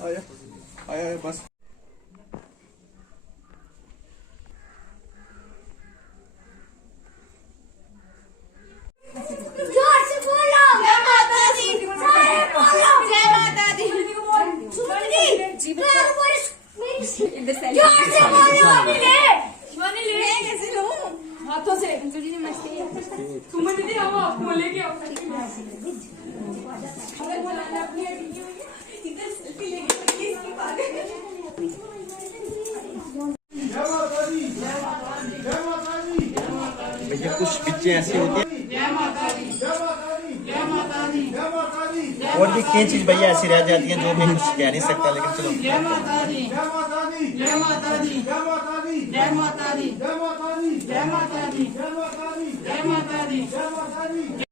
आया आया बस। हाथों से सुमन दीदी हम आपको लेके भैया कुछ पिक्चरें ऐसी होती हैं और भी कई चीज भैया ऐसी रह जाती हैं जो मैं कुछ कह नहीं सकता, लेकिन चलो। जय माता दी, जय माता दी, जय माता दी, जय माता दी, जय माता दी, जय माता दी, जय माता दी, जय माता दी, जय माता दी, जय माता दी।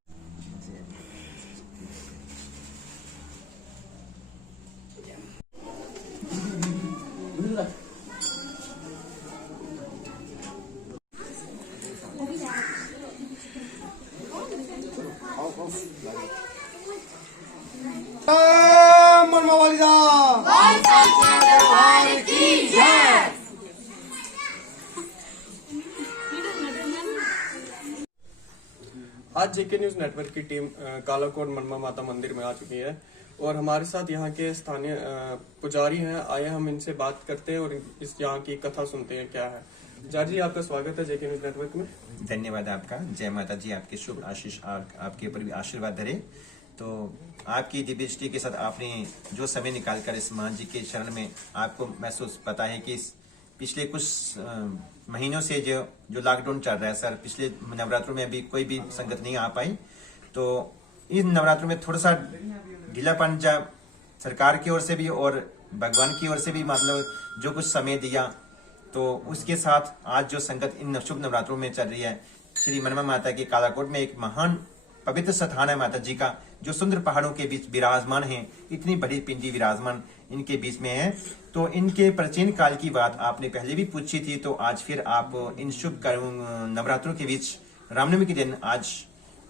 आज जेके न्यूज नेटवर्क की टीम कालाकोट मनमा माता मंदिर में आ चुकी है और हमारे साथ यहाँ के स्थानीय पुजारी हैं। आइए हम इनसे बात करते हैं और इस यहाँ की कथा सुनते हैं क्या है। पुजारी जी, आपका स्वागत है जेके न्यूज नेटवर्क में। धन्यवाद आपका। जय माता जी, आपके शुभ आशीष आपके ऊपर भी आशीर्वाद धरे। तो आपकी दिव्य दृष्टि के साथ आपने जो समय निकाल कर इस मां जी के शरण में, आपको महसूस पता है कि पिछले कुछ महीनों से जो लॉकडाउन चल रहा है सर, पिछले नवरात्रों में अभी कोई भी संगत नहीं आ पाई, तो इन नवरात्रों में थोड़ा सा ढीलापन जब सरकार की ओर से भी और भगवान की ओर से भी मतलब जो कुछ समय दिया, तो उसके साथ आज जो संगत इन शुभ नवरात्रों में चल रही है, श्री मनमा माता के कालाकोट में एक महान पवित्र स्थान है माता जी का, जो सुंदर पहाड़ों के बीच विराजमान है। इतनी बड़ी पिंडी विराजमान इनके बीच में है। तो इनके प्राचीन काल की बात आपने पहले भी पूछी थी, तो आज फिर आप इन शुभ नवरात्रों के बीच रामनवमी के दिन आज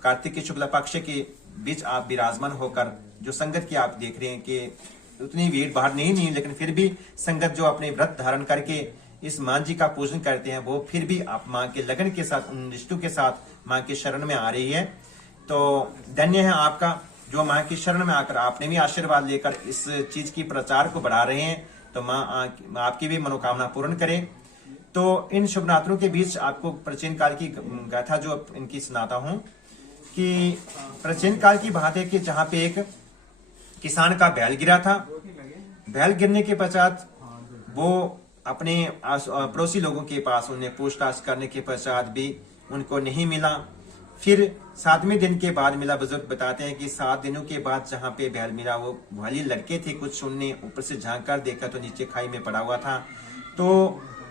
कार्तिक के शुक्ला पक्ष के बीच आप विराजमान होकर जो संगत की आप देख रहे हैं कि उतनी भीड़ बाहर नहीं, लेकिन फिर भी संगत जो अपने व्रत धारण करके इस मां जी का पूजन करते हैं, वो फिर भी आप मां के लगन के साथ, उन रिश्तों के साथ मां के शरण में आ रही है। तो धन्य है आपका जो मां की शरण में आकर आपने भी आशीर्वाद लेकर इस चीज की प्रचार को बढ़ा रहे हैं। तो मां आपकी भी मनोकामना पूर्ण करे। तो इन शुभ नवरात्रों के बीच आपको प्राचीन काल की गाथा जो इनकी सुनाता हूं कि प्राचीन काल की बात है कि जहां पे एक किसान का बैल गिरा था। बैल गिरने के पश्चात वो अपने पड़ोसी लोगों के पास उन्हें पूछताछ करने के पश्चात भी उनको नहीं मिला। फिर 7वें दिन के बाद मिला। बुजुर्ग बताते हैं कि 7 दिनों के बाद जहाँ पे बैल मिला, वो वाली लड़के थे, कुछ उनने ऊपर से झांक कर देखा तो नीचे खाई में पड़ा हुआ था। तो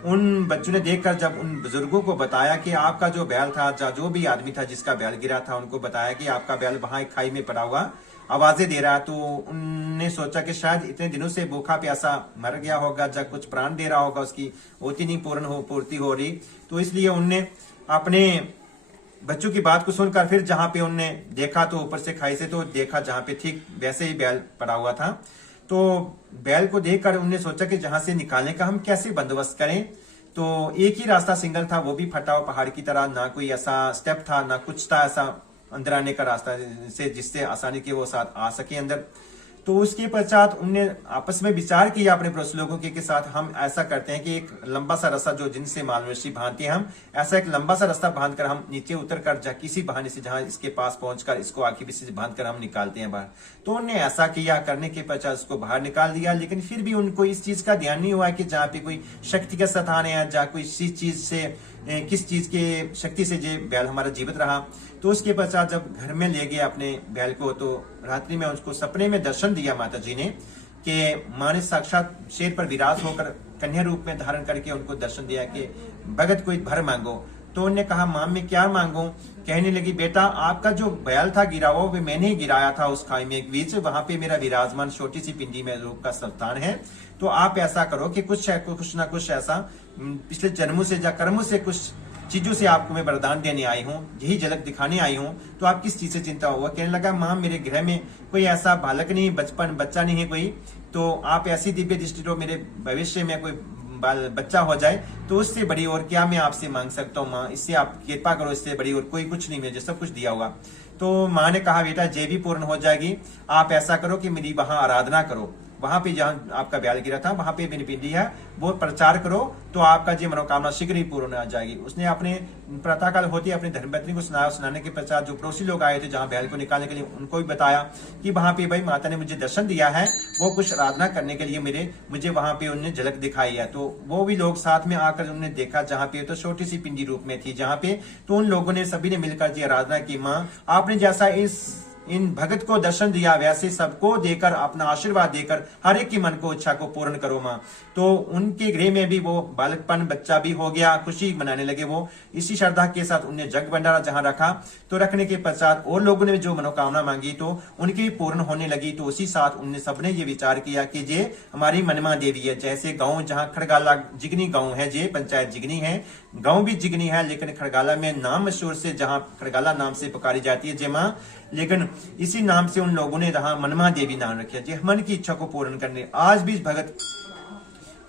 उन बच्चों ने देखकर जब उन बुजुर्गों को बताया कि आपका जो बैल था, जो भी आदमी था जिसका बैल गिरा था, उनको बताया कि आपका बैल वहां खाई में पड़ा हुआ आवाजें दे रहा है। तो उनने सोचा कि शायद इतने दिनों से भूखा प्यासा मर गया होगा, जब कुछ प्राण दे रहा होगा, उसकी होती नहीं पूर्ति हो रही। तो इसलिए उनने अपने बच्चों की बात को सुनकर फिर जहां पे उनने देखा तो ऊपर से खाई से तो देखा जहां पे ठीक वैसे ही बैल पड़ा हुआ था। तो बैल को देखकर उनने सोचा कि जहां से निकालने का हम कैसे बंदोबस्त करें। तो एक ही रास्ता सिंगल था, वो भी फटा हुआ पहाड़ की तरह, ना कोई ऐसा स्टेप था, ना कुछ था ऐसा अंदर आने का रास्ता से जिससे आसानी के वो साथ आ सके अंदर। तो उसके पश्चात उनने आपस में विचार किया अपने पड़ोसी लोगों के साथ, हम ऐसा करते हैं कि एक लंबा सा रास्ता जो जिनसे मालवेशी बांधते हैं, हम ऐसा एक लंबा सा रास्ता बांधकर हम नीचे उतर कर किसी बहाने से जहां इसके पास पहुंचकर इसको आगे पीछे से बांधकर हम निकालते हैं बाहर। तो उन्होंने ऐसा किया, करने के पश्चात उसको बाहर निकाल दिया, लेकिन फिर भी उनको इस चीज का ध्यान नहीं हुआ कि जहाँ पे कोई शक्ति का स्थान है, जहाँ कोई चीज से किस चीज के शक्ति से ये बैल हमारा जीवित रहा। तो उसके पश्चात जब घर में ले गए अपने बैल को, तो रात्रि में उसको सपने में दर्शन दिया माता जी ने कि माँ ने साक्षात शेर पर विराज होकर कन्या रूप में धारण करके उनको दर्शन दिया कि भगत कोई भर मांगो। तो उन्होंने कहा माँ मैं क्या मांगू? कहने लगी बेटा आपका जो बैल था गिरा हुआ वो मैंने ही गिराया था उस खाई में एक बीच, वहां पे मेरा विराजमान छोटी सी पिंडी में रूप का स्थान है। तो आप ऐसा करो कि कुछ ना कुछ ऐसा पिछले जन्मों से या कर्मों से कुछ चीजों से आपको मैं वरदान देने आई हूँ, यही झलक दिखाने आई हूँ, तो आप किस चीज से चिंता हुआ? कहने लगा माँ मेरे गृह में कोई ऐसा बालक नहीं, बच्चा नहीं है कोई, तो आप ऐसी दिव्य दृष्टि दो मेरे भविष्य में कोई बच्चा हो जाए तो उससे बड़ी और क्या मैं आपसे मांग सकता हूँ माँ, इससे आप कृपा करो, इससे बड़ी और कोई कुछ नहीं, मुझे सब कुछ दिया होगा। तो माँ ने कहा बेटा ये भी पूर्ण हो जाएगी, आप ऐसा करो कि मेरी वहां आराधना करो, वहां पे जहां आपका बैल गिरा था वहां पे मेरी पिंडी है, वो प्रचार करो तो आपका ये मनोकामना शीघ्र ही पूर्ण हो जाएगी। उसने अपने प्रातःकाल होती अपनी धर्मपत्नी को सुनाने के पश्चात जो पड़ोसी लोग आए थे जहां बैल को निकालने के लिए, उनको भी बताया कि वहां पे भाई माता ने मुझे दर्शन दिया है, वो कुछ आराधना करने के लिए मुझे वहां पे उन्होंने झलक दिखाई है। तो वो भी लोग साथ में आकर उन्होंने देखा जहाँ पे तो छोटी सी पिंडी रूप में थी जहाँ पे, तो उन लोगों ने सभी ने मिलकर जी आराधना की, माँ आपने जैसा इन भगत को दर्शन दिया वैसे सबको देकर अपना आशीर्वाद देकर हर एक की मन को इच्छा को पूर्ण करो माँ। तो उनके गृह में भी वो बालकपन बच्चा भी हो गया, खुशी मनाने लगे वो। इसी श्रद्धा के साथ उनने जग भंडारा जहां रखा, तो रखने के पश्चात और लोगों ने जो मनोकामना मांगी तो उनकी भी पूर्ण होने लगी। तो उसी साथ उनने सबने ये विचार किया कि ये हमारी मनमा देवी है। जैसे गाँव जहाँ खड़गाला जिगनी गाँव है, ये पंचायत जिगनी है, गाँव भी जिगनी है, लेकिन खड़गाला में नाम मशहूर से जहाँ खड़गाला नाम से पुकारी जाती है जय माँ, लेकिन इसी नाम से उन लोगों ने जहां मनमा देवी नाम रखा, जो मन की इच्छा को पूर्ण करने। आज भी भगत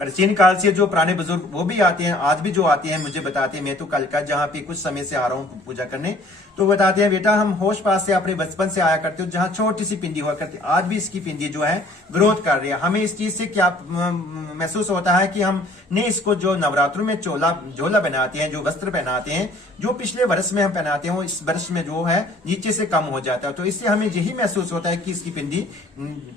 प्राचीन काल से जो पुराने बुजुर्ग वो भी आते हैं, आज भी जो आते हैं मुझे बताते हैं, मैं तो कल का जहाँ पे कुछ समय से आ रहा हूँ पूजा करने, तो बताते हैं बेटा हम होश पास से अपने बचपन से आया करते हो जहाँ छोटी सी पिंडी हुआ करती, आज भी इसकी पिंडी जो है ग्रोथ कर रही है। हमें इस चीज से क्या महसूस होता है कि हमने इसको जो नवरात्रों में झोला बनाते हैं, जो वस्त्र पहनाते हैं, जो पिछले वर्ष में हम पहनाते हैं, इस वर्ष में जो है नीचे से कम हो जाता है। तो इससे हमें यही महसूस होता है कि इसकी पिंडी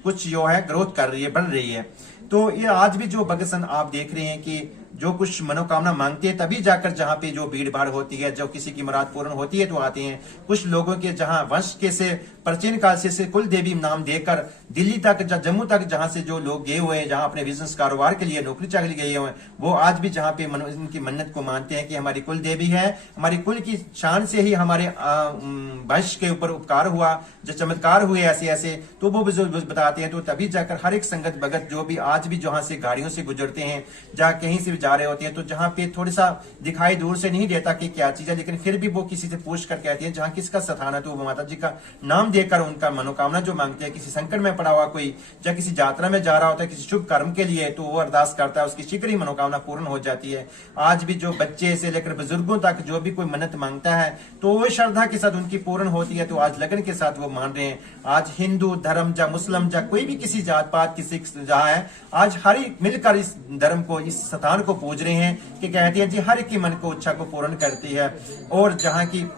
कुछ जो है ग्रोथ कर रही है, बढ़ रही है। तो ये आज भी जो भगत आप देख रहे हैं कि जो कुछ मनोकामना मांगते हैं तभी जाकर जहाँ पे जो भीड़ भाड़ होती है, जो किसी की मुराद पूर्ण होती है तो आते हैं। कुछ लोगों के जहाँ वंश के से प्राचीन काल से कुल देवी नाम देकर दिल्ली तक जम्मू तक जहाँ से जो लोग गए हुए हैं, जहाँ अपने बिजनेस कारोबार के लिए नौकरी चाकरी गए हुए हैं, वो आज भी जहाँ पे इनकी मन्नत को मानते हैं कि हमारी कुल देवी है, हमारी कुल की शान से ही हमारे वंश के ऊपर उपकार हुआ, जो चमत्कार हुए ऐसे ऐसे, तो वो बुजुर्ग बताते हैं। तो तभी जाकर हर एक संगत भगत जो भी आज भी जहाँ से गाड़ियों से गुजरते हैं, जहाँ कहीं से जा रहे होते हैं, तो जहाँ पे थोड़ा सा दिखाई दूर से नहीं देता कि क्या चीज है, लेकिन फिर भी वो किसी से पूछ कर कहते हैं जहाँ किसका स्थान है, तो वो माता जी का नाम देकर उनका मनोकामना जो मांगते हैं। किसी संकट में पड़ा हुआ कोई या किसी यात्रा में जा रहा होता है किसी शुभ कर्म के लिए, तो वो अरदास करता है, उसकी शीघ्र ही मनोकामना पूर्ण हो जाती है। आज भी जो बच्चे से लेकर बुजुर्गों तक जो भी कोई मन्नत मांगता है तो वो श्रद्धा के साथ उनकी पूर्ण होती है। तो आज लगन के साथ वो मान रहे हैं। आज हिंदू धर्म या मुस्लिम या कोई भी किसी जात पात किसी जहाँ है, आज हर एक मिलकर इस धर्म को, इस स्थान को पूज रहे हैं कि कहते हैं जी हर एक की मन को इच्छा को पूर्ण करती है। और जहाँ की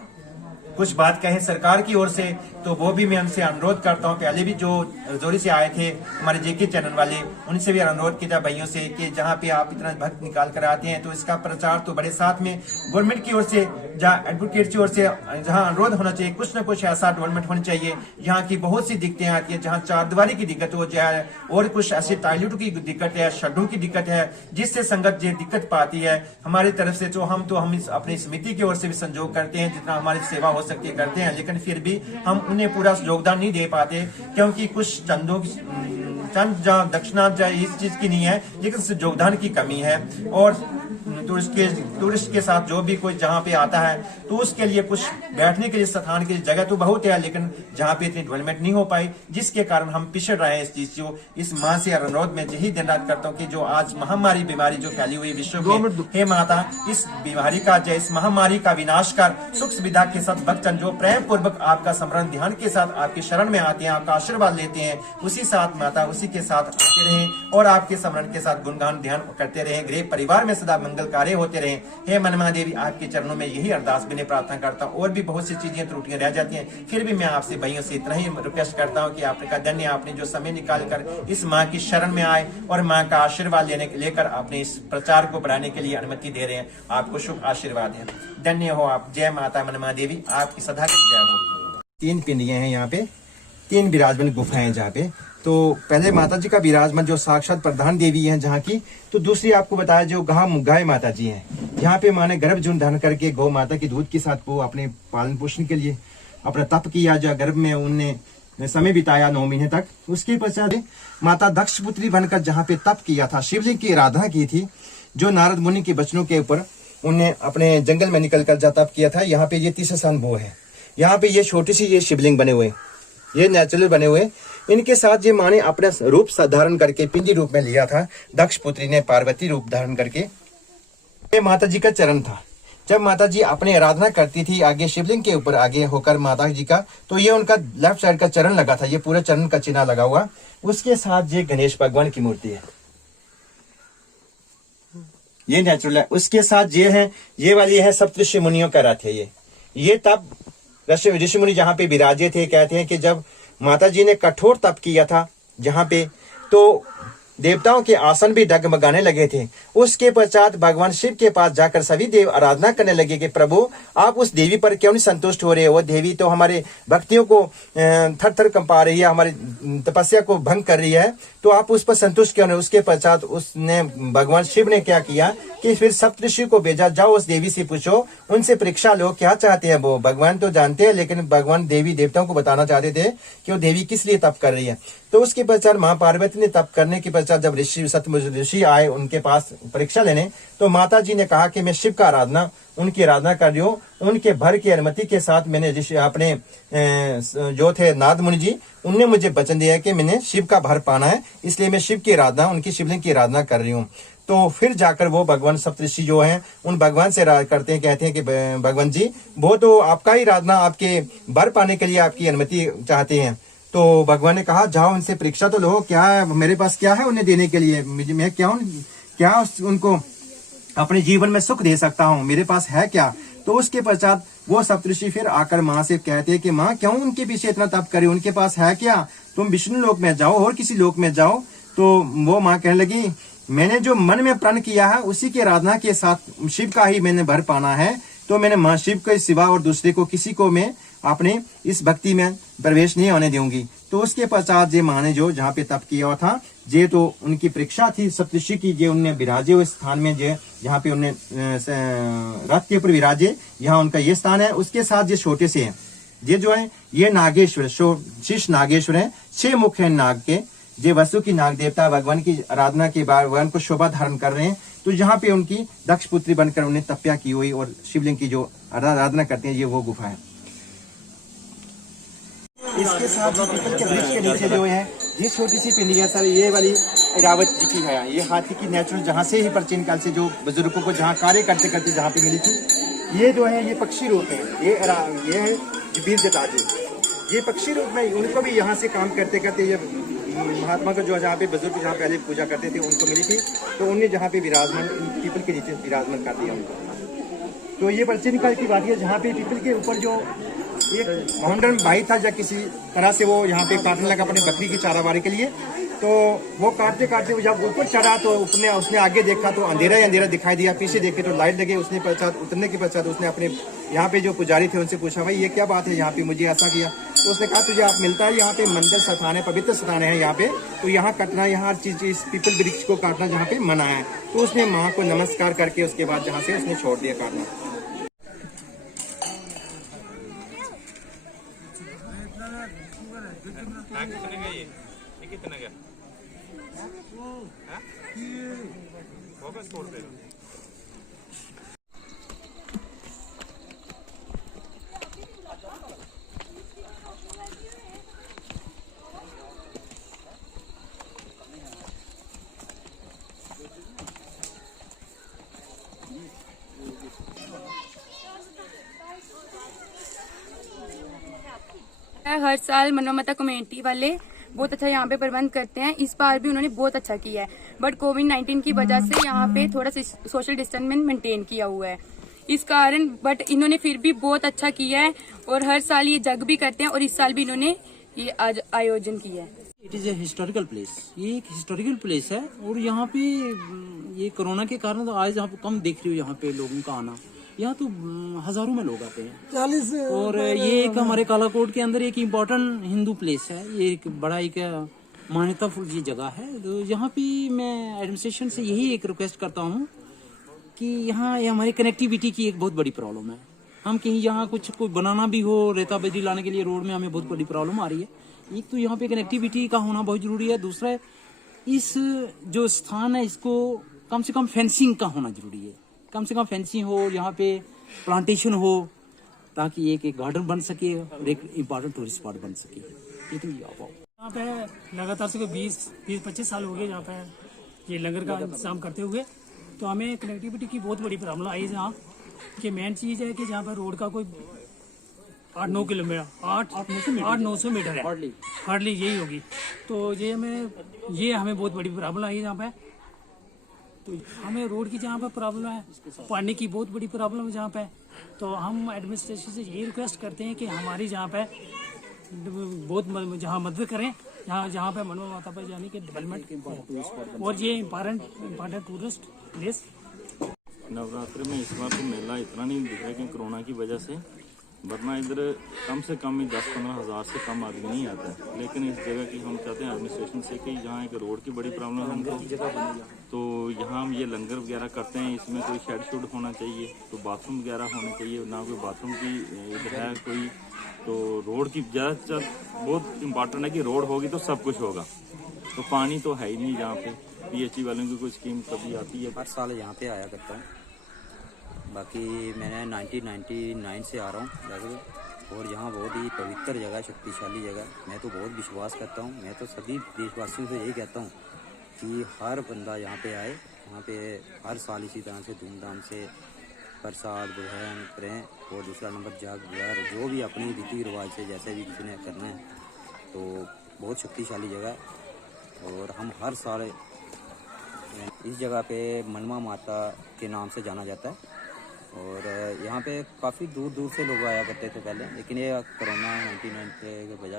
कुछ बात कहें सरकार की ओर से, तो वो भी मैं उनसे अनुरोध करता हूँ। पहले भी जो जोरी से आए थे हमारे जेके चैनल वाले, उनसे भी अनुरोध किया था भाइयों से कि जहाँ पे आप इतना भक्त निकाल कर आते हैं तो इसका प्रचार तो बड़े, साथ में गवर्नमेंट की ओर से, जहाँ एडवोकेट की ओर से जहाँ अनुरोध होना चाहिए, कुछ न कुछ ऐसा डेवलपमेंट होनी चाहिए। यहाँ की बहुत सी दिक्कतें आती है, जहाँ चारदीवारी की दिक्कत हो जाए और कुछ ऐसे टॉयलेट की दिक्कत है, शड्डों की दिक्कत है, जिससे संगत ये दिक्कत पाती है। हमारी तरफ से तो हम अपनी समिति की ओर से भी संजोग करते हैं, जितना हमारी सेवा हो सकती है करते हैं, लेकिन फिर भी हम उन्हें पूरा योगदान नहीं दे पाते, क्योंकि कुछ चंदों की चंद दक्षिणा इस चीज की नहीं है, लेकिन योगदान की कमी है। और टूरिस्ट के साथ जो भी कोई जहाँ पे आता है तो उसके लिए कुछ बैठने के लिए स्थान की जगह तो बहुत है, लेकिन जहाँ पे इतनी डेवलपमेंट नहीं हो पाई, जिसके कारण हम पिछड़ रहे हैं इस चीज को। इस माँ से अनुरोध में यही दिन रात करता हूँ कि जो आज महामारी बीमारी जो फैली हुई विश्व में, हे माता इस बीमारी का जय, इस महामारी का विनाश कर, सुख सुविधा के साथ भक्तजन जो प्रेम पूर्वक आपका स्मरण ध्यान के साथ आपकी शरण में आते हैं, आपका आशीर्वाद लेते हैं, उसी साथ माता उसी के साथ आते रहें और आपके स्मरण के साथ गुणगान ध्यान करते रहें, गृह परिवार में सदा मंगल कार्य होते रहें। हे मनमा देवी, आपके चरणों में यही अरदास विनय प्रार्थना करता हूँ। और भी बहुत सी चीजें त्रुटियां रह जाती हैं, फिर भी मैं आपसे भाइयों से इतना ही रिक्वेस्ट करता हूँ कि आपने का धन्य, आपने जो समय निकाल कर इस माँ की शरण में आए और माँ का आशीर्वाद लेकर अपने इस प्रचार को बढ़ाने के लिए अनुमति दे रहे हैं। आपको शुभ आशीर्वाद है, धन्य हो आप। जय माता मनमा देवी, आपकी सदा की जय हो। 3 पिंडियां हैं यहाँ पे, 3 विराजमान गुफाएं जहाँ पे। तो पहले माता जी का विराजमान जो साक्षात प्रधान देवी है जहाँ की, तो दूसरी आपको बताया जो गाय माता जी हैं, यहाँ पे माँ ने गर्भ जून धारण करके गौ माता के दूध के साथ को अपने पालन पोषण के लिए अपना तप किया, जो गर्भ में उनने समय बिताया 9 महीने तक। उसके पश्चात माता दक्ष पुत्री बनकर जहाँ पे तप किया था, शिवलिंग की आराधना की थी, जो नारद मुनि के वचनों के ऊपर उनने अपने जंगल में निकलकर जा तप किया था। यहाँ पे ये तीसरा स्थान वो है, यहाँ पे ये छोटी सी ये शिवलिंग बने हुए, ये नेचुरल बने हुए, इनके साथ ये माँ ने अपना रूप धारण करके पिंडी रूप में लिया था, दक्ष पुत्री ने पार्वती रूप धारण करके। ये माता जी का चरण था, जब माता जी अपनी आराधना करती थी आगे शिवलिंग के ऊपर आगे होकर माता जी का, तो ये उनका लेफ्ट साइड का चरण लगा था, ये पूरे चरण का चिन्ह लगा हुआ। उसके साथ ये गणेश भगवान की मूर्ति है, ये नेचुरल है। उसके साथ ये है, ये वाली है सप्तऋषि मुनियों का रथ है। ये तब ऋषि मुनि जहाँ पे विराजे थे, कहते हैं कि जब माता जी ने कठोर तप किया था जहाँ पे, तो देवताओं के आसन भी डगमगाने लगे थे। उसके पश्चात भगवान शिव के पास जाकर सभी देव आराधना करने लगे कि प्रभु आप उस देवी पर क्यों नहीं संतुष्ट हो रहे, वो देवी तो हमारे भक्तियों को थर थर कंपा रही है, हमारी तपस्या को भंग कर रही है, तो आप उस पर संतुष्ट क्यों नहीं। उसके पश्चात उसने भगवान शिव ने क्या किया कि फिर सप्तऋषि को भेजा, जाओ उस देवी से पूछो, उनसे परीक्षा लो क्या चाहते हैं वो। भगवान तो जानते हैं, लेकिन भगवान देवी देवताओं को बताना चाहते थे कि वो देवी किस लिए तप कर रही है। तो उसके पश्चात माँ पार्वती ने तप करने के पश्चात जब ऋषि आए उनके पास परीक्षा लेने, तो माता जी ने कहा कि मैं शिव का आराधना उनकी आराधना कर रही हूँ। उनके भर की अनुमति के साथ मैंने ऋषि अपने जो थे नारद मुनि जी, उनने मुझे वचन दिया कि मैंने शिव का भर पाना है, इसलिए मैं शिव की आराधना, उनकी शिवलिंग की आराधना कर रही हूँ। तो फिर जाकर वो भगवान सप्तऋषि जो हैं उन भगवान से करते हैं, कहते हैं कि भगवान जी वो तो आपका ही आराधना, आपके भर पाने के लिए आपकी अनुमति चाहते हैं। तो भगवान ने कहा जाओ उनसे परीक्षा तो लो, क्या है मेरे पास, क्या है उन्हें देने के लिए, मैं क्या उनको अपने जीवन में सुख दे सकता हूँ, मेरे पास है क्या। तो उसके पश्चात वो सप्तऋषि फिर आकर माँ से कहते हैं कि माँ क्यों उनके पीछे इतना तप करे, उनके पास है क्या, तुम विष्णु लोक में जाओ और किसी लोक में जाओ। तो वो माँ कहने लगी मैंने जो मन में प्रण किया है उसी की आराधना के साथ शिव का ही मैंने भर पाना है, तो मैंने माँ शिव के सिवा और दूसरे को किसी को मैं अपने इस भक्ति में प्रवेश नहीं होने दूंगी। तो उसके पश्चात ये माँ ने जो जहाँ पे तप किया हुआ था, ये तो उनकी परीक्षा थी सप्तऋषि की, जो उनने विराजे हुए स्थान में जो जहाँ पे उन्हें रथ के ऊपर विराजे, यहाँ उनका ये स्थान है। उसके साथ ये छोटे से हैं, ये जो है ये नागेश्वर, शीश नागेश्वर है, 6 मुख है नाग के, ये वसु की नाग देवता भगवान की आराधना के बाद भगवान को शोभा धारण कर रहे हैं। तो यहाँ पे उनकी दक्ष पुत्री बनकर उन्हें तपस्या की हुई और शिवलिंग की जो आराधना करते हैं, ये वो गुफा है। इसके साथ पीपल के वृक्ष के नीचे जो है ये छोटी सी पिंडी है सर, ये वाली रावत जी की है, ये हाथी की नेचुरल जहाँ से ही प्राचीन काल से जो बुजुर्गों को जहाँ कार्य करते करते जहाँ पे मिली थी। ये जो है ये पक्षी रूप है, ये है वीर जटाजू, ये पक्षी रूप में उनको भी यहाँ से काम करते करते ये महात्मा को जो जहाँ पे बुजुर्ग जहाँ पहले पूजा करते थे उनको मिली थी, तो उन्हें जहाँ पे विराजमान पीपल के नीचे विराजमान कर दिया उनको। तो ये प्राचीन काल की बात है, जहाँ पे पीपल के ऊपर जो एक माउंटेन भाई था या किसी तरह से वो यहाँ पे काटने लगा अपनी बकरी की चाराबारी के लिए, तो वो काटते काटते जब ऊपर चढ़ा तो उसने आगे देखा तो अंधेरा ही अंधेरा दिखाई दिया, पीछे देखे तो लाइट लगे। उसने पश्चात उतरने के पश्चात उसने अपने यहाँ पे जो पुजारी थे उनसे पूछा भाई ये क्या बात है, यहाँ पे मुझे ऐसा किया। तो उसने कहा तुझे आप मिलता है यहाँ पे मंदिर स्थान है, पवित्र स्थान है यहाँ पे, तो यहाँ कटना, यहाँ हर चीज इस पीपल वृक्ष को काटना जहाँ पे मना है। तो उसने माँ को नमस्कार करके उसके बाद जहाँ से उसने छोड़ दिया काटना। कितना गया? फोकस छोड़ दे। है। हर साल मनवा माता कम्युनिटी वाले बहुत अच्छा यहाँ पे प्रबंध करते हैं। इस बार भी उन्होंने बहुत अच्छा किया है, बट कोविड-19 की वजह से यहाँ पे थोड़ा सा सोशल डिस्टेंस मेंटेन किया हुआ है इस कारण, बट इन्होंने फिर भी बहुत अच्छा किया है और हर साल ये जग भी करते हैं और इस साल भी इन्होंने ये आज आयोजन किया है। It is a historical place, ये एक हिस्टोरिकल प्लेस है और यहाँ पे ये कोरोना के कारण तो आज यहाँ पे कम देख रही हो यहाँ पे लोगों का आना। यहाँ तो हजारों में लोग आते हैं 40। और ये एक हमारे कालाकोट के अंदर एक इम्पोर्टेंट हिंदू प्लेस है, ये एक बड़ा एक मान्यताफुल ये जगह है। तो यहाँ पे मैं एडमिनिस्ट्रेशन से यही एक रिक्वेस्ट करता हूँ कि यहाँ ये हमारी कनेक्टिविटी की एक बहुत बड़ी प्रॉब्लम है। हम कहीं यहाँ कुछ कोई बनाना भी हो, रेता बजरी लाने के लिए रोड में हमें बहुत बड़ी प्रॉब्लम आ रही है। एक तो यहाँ पे कनेक्टिविटी का होना बहुत जरूरी है, दूसरा है इस जो स्थान है इसको कम से कम फेंसिंग का होना जरूरी है। कम से कम फेंसिंग हो, यहाँ पे प्लांटेशन हो, ताकि एक गार्डन बन सके और एक इम्पोर्टेंट टूरिस्ट स्पॉट बन सके। इतनी यहाँ पे लगातार से 20-25 साल हो गए यहाँ पे ये लंगर का इंतजाम करते हुए। तो हमें कनेक्टिविटी की बहुत बड़ी प्रॉब्लम आई है जहाँ कि मेन चीज़ है कि जहाँ पर रोड का कोई 8-9 किलोमीटर 800-900 मीटर है हार्डली यही होगी। तो ये हमें बहुत बड़ी प्रॉब्लम आई है जहाँ पे। तो हमें रोड की जहाँ पे प्रॉब्लम है, पानी की बहुत बड़ी प्रॉब्लम है जहाँ पे। तो हम एडमिनिस्ट्रेशन से यही रिक्वेस्ट करते हैं कि हमारी जहाँ पे बहुत जहाँ मदद करें, जहाँ पे मनवा माता पर जाने के डेवलपमेंट और ये इम्पोर्टेंट टूरिस्ट प्लेस। नवरात्रि में इस बार तो मेला इतना नहीं दिख रहा कि कोरोना की वजह से, वरना इधर कम से कम ही 10-15 हज़ार से कम आदमी नहीं आता है। लेकिन इस जगह की हम चाहते हैं एडमिनिस्ट्रेशन से कि यहाँ एक रोड की बड़ी प्रॉब्लम है हमको, तो यहाँ हम ये लंगर वगैरह करते हैं, इसमें कोई शेड शुड होना चाहिए, तो बाथरूम वगैरह होने चाहिए। ना कोई बाथरूम की इधर है कोई, तो रोड की ज़्यादा से ज़्यादा बहुत इम्पोर्टेंट है कि रोड होगी तो सब कुछ होगा। तो पानी तो है ही नहीं यहाँ पे। PHE वालों की कोई स्कीम कभी आती है? हर साल यहाँ पे आया करता हूँ। बाकी मैंने 1999 से आ रहा हूँ वैसे, और यहाँ बहुत ही पवित्र जगह, शक्तिशाली जगह। मैं तो बहुत विश्वास करता हूँ। मैं तो सभी देशवासियों से यही कहता हूँ कि हर बंदा यहाँ पे आए। यहाँ पे हर साल इसी तरह से धूमधाम से प्रसाद ग्रहण करें, और दूसरा नंबर जग जो भी अपनी रीति रिवाज से जैसे भी किसी ने करना है, तो बहुत शक्तिशाली जगह है। और हम हर साल इस जगह पे मनवा माता के नाम से जाना जाता है। और यहाँ पे काफ़ी दूर दूर से लोग आया करते थे पहले, लेकिन ये कोरोना 19 के वजह